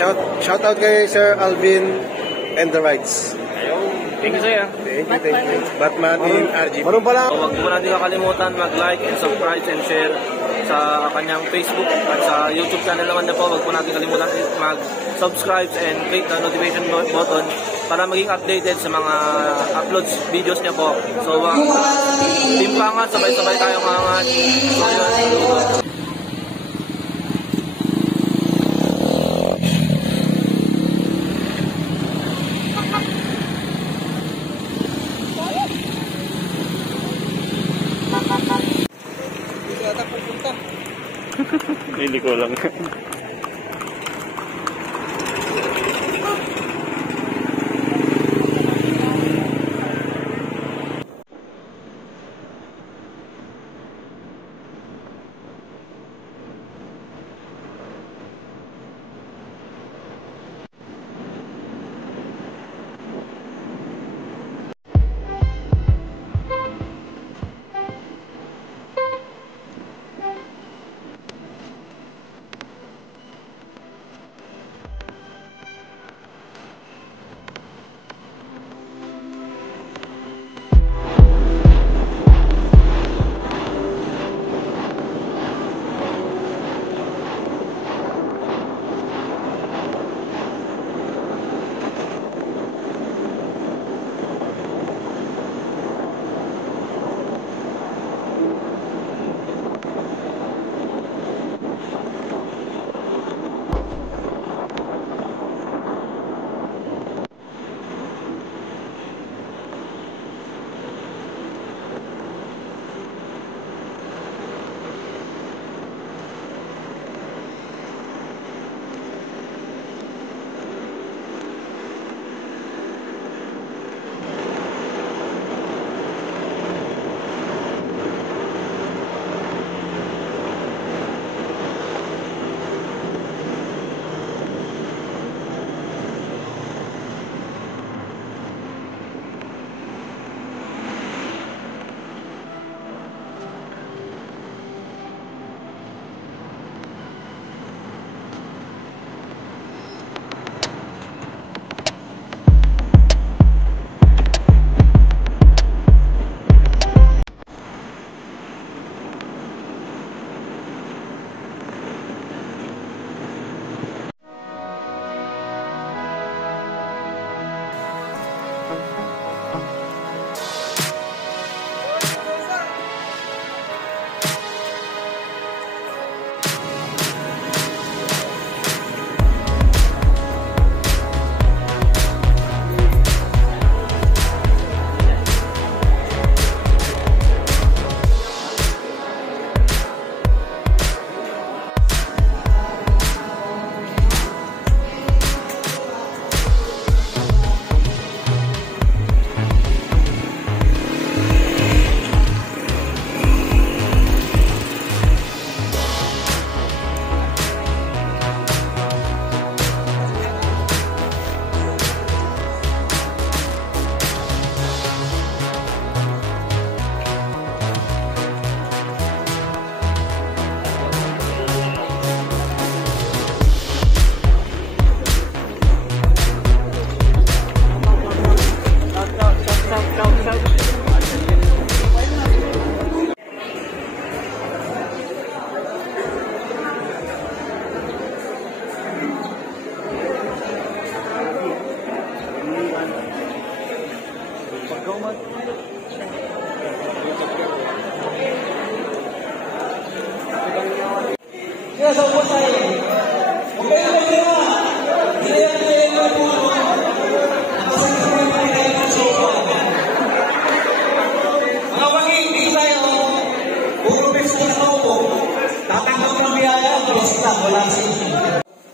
Shout out kay Sir Alvin and the Rides. Thank you, sir. Thank you. Batman in RG. Huwag po natin kakalimutan mag-like and subscribe and share sa kanyang Facebook at sa YouTube channel naman na po. Huwag po natin kalimutan mag-subscribe and click the notification button para maging updated sa mga uploads videos niya po. So, timpangan, sabay-sabay tayong angat. So, yun. Hindi ko lang.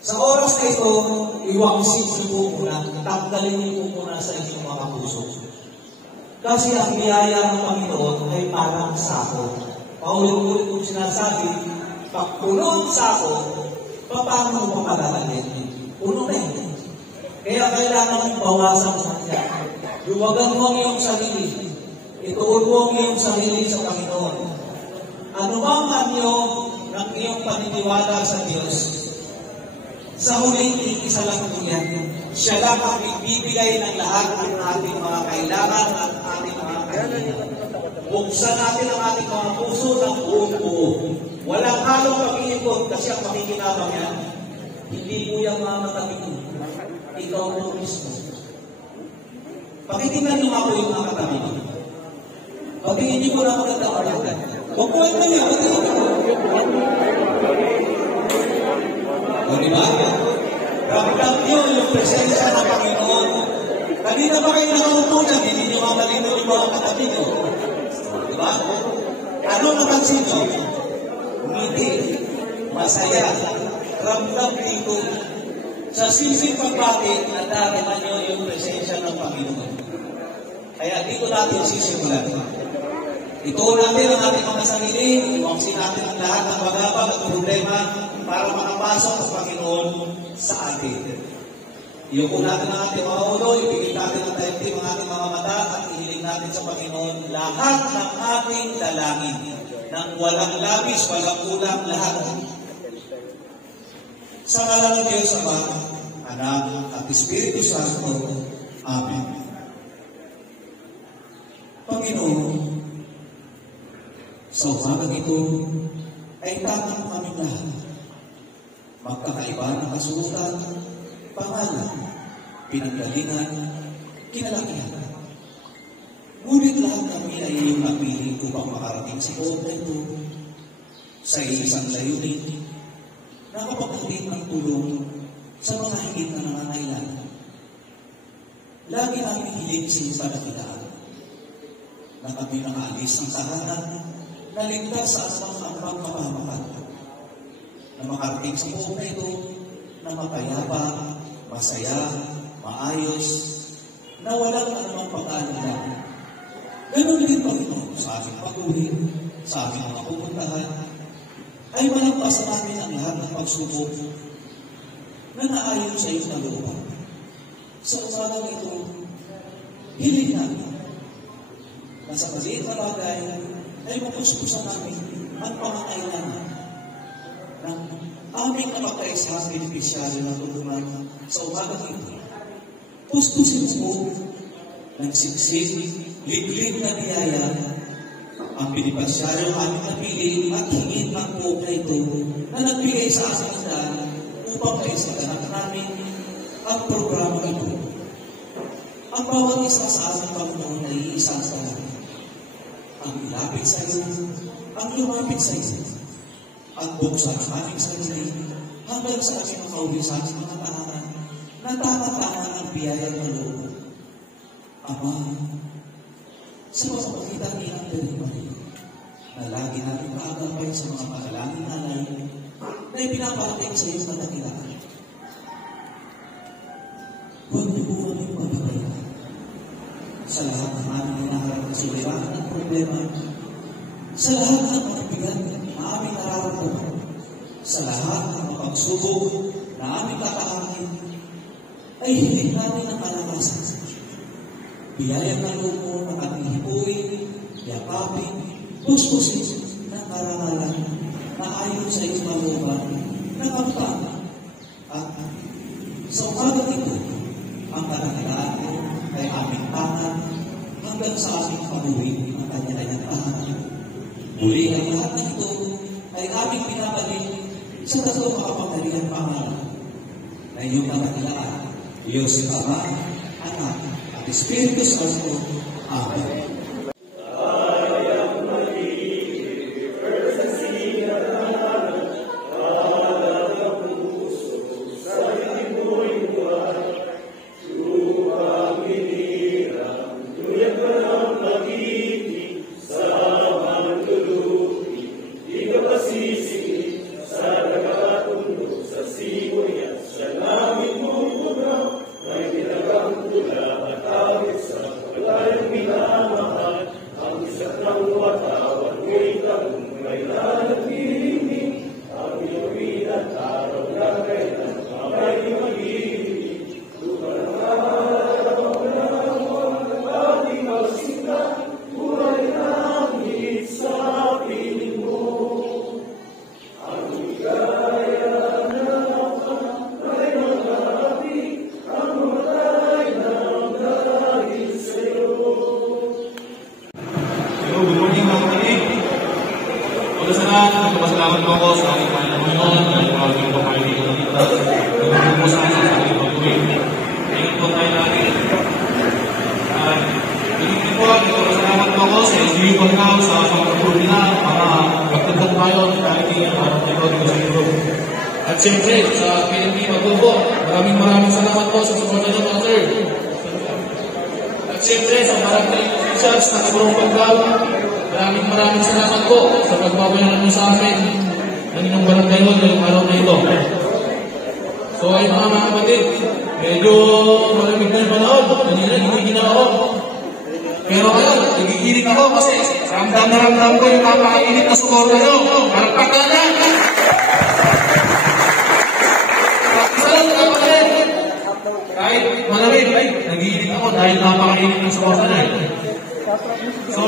Sa oras na ito, iwangsin niyo po muna, tanggalin niyo po muna sa inyong mga puso. Kasi ang biyaya ng Panginoon ay parang sako. Paulit-ulit kong sinasabi, pag puno ang sako, paano mo papalalagin? Puno na yun. Kaya kailangan mong bawasan sa kanya. Luwagan mo ang iyong sarili. Ituon mo ang iyong sarili sa Panginoon. Ano mang anyo ng iyong paniniwala sa Diyos, Sa huling isa lang po yan. Siya lang ang bibigay ng lahat ng ating mga kailangan at ating mga kailangan. Buksan natin ang ating mga puso ng buong-buo. Walang halong pag-iikot kasi ang makikinabang yan. Hindi po yung mga matabi. Ikaw po mismo. Pakitingnan nyo ako yung mga katabi. Patingin niyo po na maganda ka lang. Huwag po ang mali, patingin niyo. O diba? Ramdam niyo yung presensya ng Panginoon. Kanina ba kayo nakaupo dyan? Hindi niyo mamalino yung mga katabi niyo. Diba? Ano napansin niyo? Ngiti, masaya, ramdam dito. Sa sinsing pagbati, nadaraman niyo yung presensya ng Panginoon. Kaya dito natin sisimulan. Ito natin ang ating mga sarili, iwangsin natin ang lahat ng bagabag at problema para makapasok ang Panginoon sa atin. Iyuko natin ang ating mga ulo, ibigay natin ang taimtim ang ating mga mata at ihiling natin sa Panginoon lahat ng ating dalangin. Nang walang labis, walang kulang, lahat. Sa ngalan ng Diyos Ama, Anak at Espiritu Santo. Amen. Panginoon, sa umagang ito ay tangang kami lahat. Magkakaiba ng kasuotan, pangalan, pinanggalingan, kinalakihan. Ngunit lahat kami ay iyong napili upang makarating sa loob na ito sa isang layunin na kapagdating ng tulong sa mga higit na nangangailangan. Lagi namin hiling sa iyong panakilaan na kami nakaalis ng tahanan na ligtas sa asang ang kapahamakan na makarating sa buong na ito na mapayapa, masaya, maayos, na walang anumang pag-aalala. Ganon din, Panginoon, sa aking pag-uwi, sa aking mga pupuntahan, ay malagpasan namin ang lahat ng pagsubok na naayon sa iyong nalooban. Sa umagang ito, hiling namin na sa maliit na bagay ay mapuspusan namin ang pangangailangan ng aming napakaisang benepisyaryo na tulungan sa umagang ito. Puspusin mo nagsiksik, liglig na biyaya ang benepisyaryo aming napili at hingin ang buong na ito na nagbigay sa ating daan upang maisaganap namin ang programa ito. Ang bawat isa sa ating Panginoon ay isang salamat. Ang ilapit sa iyo, ang lumapit sa iyo, ang buksan ang aming sarili, hanggang sa aming makauwi sa aming mga tahanan, na tama-tama ang biyaya ng loob. Ama, sa pamamagitan nilang delivery, na lagi natin maagapay sa mga panalangin nanay, na ipinapating sa iyong katakilaan. Huwag niyo po kaming magpapayan sa lahat ng aming hinaharap na sulirahan ng problema, sa lahat ng mga bigat na aming nararamdaman, sa lahat ng mga pagsubok na aming kakaangin, ay hiling namin ang kalamasan. Biyayang ng loob mo na aming hipuin, yakapin, puspusin ng karangalan na ayon sa iyong malooban, nakapang at sa umagang ito, ang kanakilaan mo ay aming tangan hanggang sa aming pag-uwi ang kanya-kanyang tahanan. Muli ang lahat ng ito ay aming pinabalik sa tatlong makapangyarihan pangalan na iyong kanakilaan, Diyos Ama, Anak, at Espiritu Santo. Amen. May tinagang tula at awit sa paglayang minamahal. Una sa lahat, nagpapasalamat po ako sa aking Panginoon dahil magiging po kayo dito dito. Nagpapasalamat po sa aking pag-uwi. Ngayon po tayo natin. Nagpapasalamat po, nagpapasalamat po ako sa SBU Pagkaw sa pagpapuro nila para magtagdag tayo ng aking pagpapuro. At siyempre, sa PNP Magbubo, maraming salamat po sa sumunod ng mga sir. At siyempre, sa barangay officials na Kaburong Pagkaw, maraming salamat po sa pagbabayaran niyo sa amin ng inyong barangay hall ngayong araw na ito. So ayun mga kapatid, medyo malamig na yung panahon, kanina gigigin ako. Pero ngayon, nagigiling ako kasi ramdam na ramdam ko yung napakainit na suporta nyo. Parang na! Kahit malamig, nagigiling ako dahil napakainit na suporta nyo. So,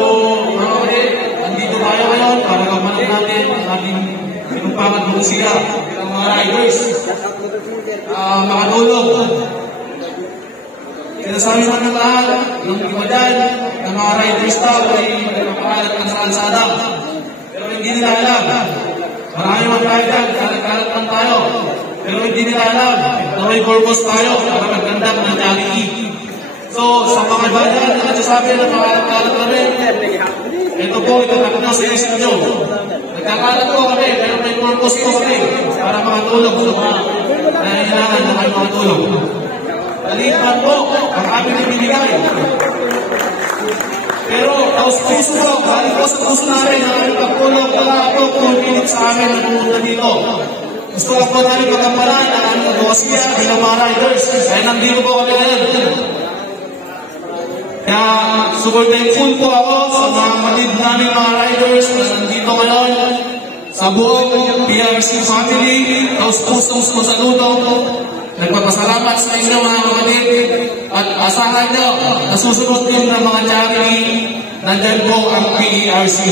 mga kapatid, andito tayo ngayon para kapanood natin ang ating pinumpangat Busia ng mga riders. Makatulog. Sinasabi man ng lahat, ng iba dyan, ng mga riders daw ay nagpapakalat ng sa kalsada. Pero hindi nila alam. Marami man tayo dyan, kalat man tayo. Pero hindi nila alam na may purpose tayo para magkandak ng reality. So, sa mga bayan na nagsasabi ng mga kalat kami, ito po, itatakot na sa isip nyo. Nagkakalat po kami, pero may purpose po kami para makatulog sa mga nangyayaran na kayo makatulog. Talitan po ang aming ibinigay. Pero, puso po, galing po sa puso namin ang aming pagtulog na po pumilit sa amin na pumunta dito. Gusto ko po namin pagkampalan ang aming Busia bilang mga riders. Kaya nandito po kami ngayon. Kaya super thankful po ako sa mga kapatid namin mga riders na nandito ngayon sa buong PRC family. Taus-pusong saludo. Nagpapasalamat sa inyo mga kapatid at asahan nyo na susunod din ng mga charity nandyan po ang PRC.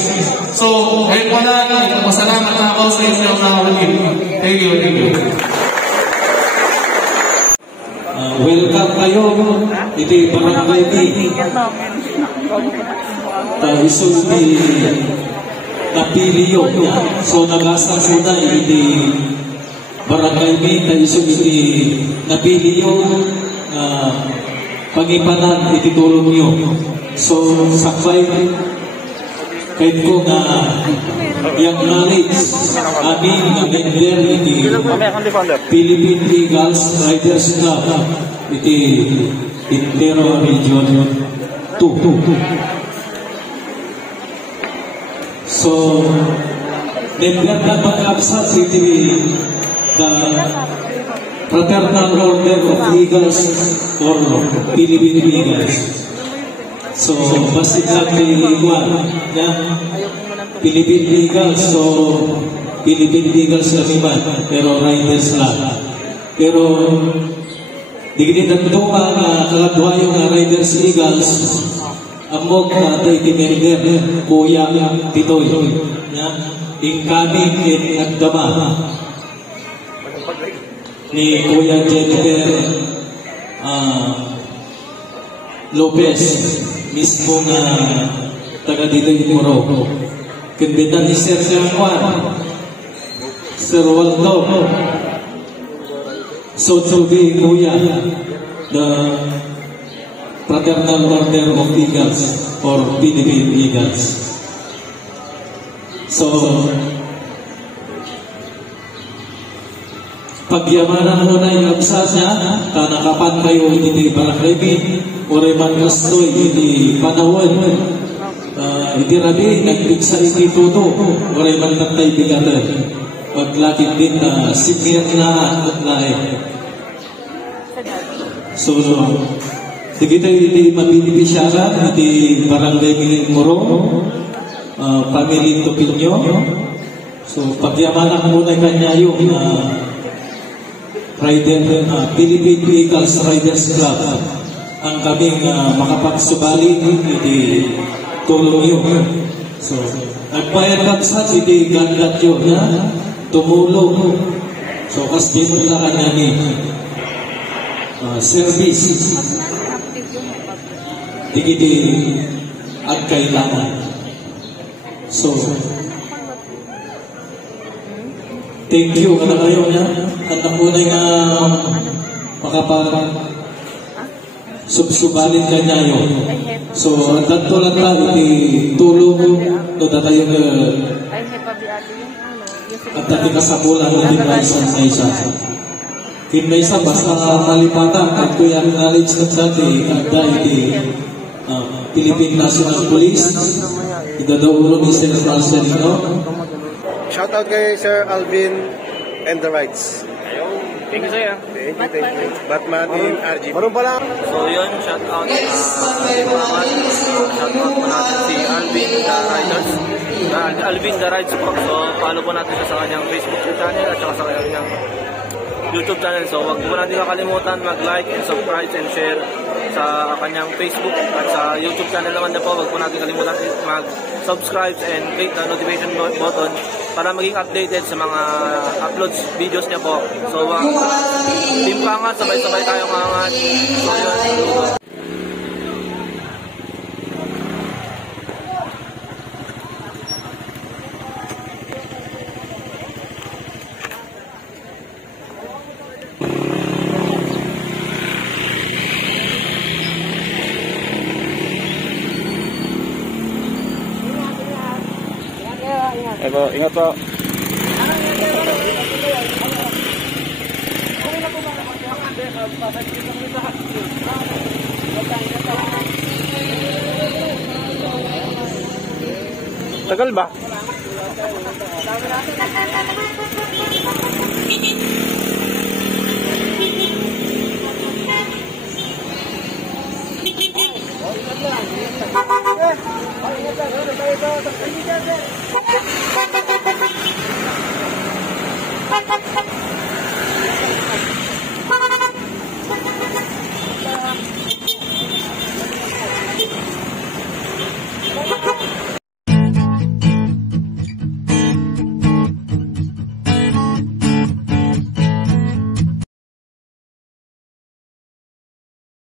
So, ngayon po lang, nagpapasalamat na ako sa inyo mga kapatid. Thank you, thank you. Welcome kayo, iti barangay ni isulti napiliyo. So nagasa suna iti barangay ni isulti napiliyo pangipanan iti tulong nyo. So sakbay kahit ko na yung knowledge amin na member iti Philippine Eagles Riders Club iti Intero Region 2. So member na pag-absat iti the Fraternal Order of Eagles or Philippine Eagles. So basit lang igual na Philippine Eagles, so Philippine Eagles lang iba, pero riders lang. Pero di kinitagto ka na kaladwayo nga riders Eagles amog na tayo timender Kuya Titoy na incoming in Agdama ni Kuya Jennifer Lopez mismo na taga dito Moro. Kinbitan ni Sir Juan, Sir Waldo, Sotsubi Kuya, the Fraternal Order of Eagles or Philippine Eagles. So, pagyamanan mo na yung absat niya, tanakapan kayo iti barangay ore man kastoy iti panawon. Iti rabi, nagpigsa iti tuto, ore man tatay bigatan. Paglakit din na sikir na at lahi. So, sige tayo iti mabinipisyaran, iti barangay Moro, family Tupinyo. So, pagyamanan muna kanya yung Philippine Eagles Riders Club ang kaming makapagsubali iti tulong yun. So, nagbayad kapsat iti gandat yun na tumulong. So, kasi mo na kanya ni service iti at kailangan. So, thank you kada kayo niya. At napunay nga makapag subsubalin ka niya yun. So, ang tanto lang ta, iti tulong no datayo nga at dati kasabulan na din ba isang na isa. May isa basta kalipatan at kuya knowledge na dati agda iti Philippine National Police idadauro ni Sir Marcelino. Shout out kay Sir Alvin and the Rights. Thank you, sir. Thank you. Batman in RG. Marunong pala. So yun, shout out shout out po natin si Alvin the Riders. Alvin the Rides po. So follow po natin siya sa kanyang Facebook channel at saka sa kanyang YouTube channel. So huwag po natin kakalimutan mag-like and subscribe and share sa kanyang Facebook at sa YouTube channel naman na po. Huwag po natin kalimutan mag-subscribe and click the notification button para maging updated sa mga uploads videos niya po. So team Pangat, sabay-sabay tayong angat. So yun. Ito, ingat po. Tagal ba? Thank you.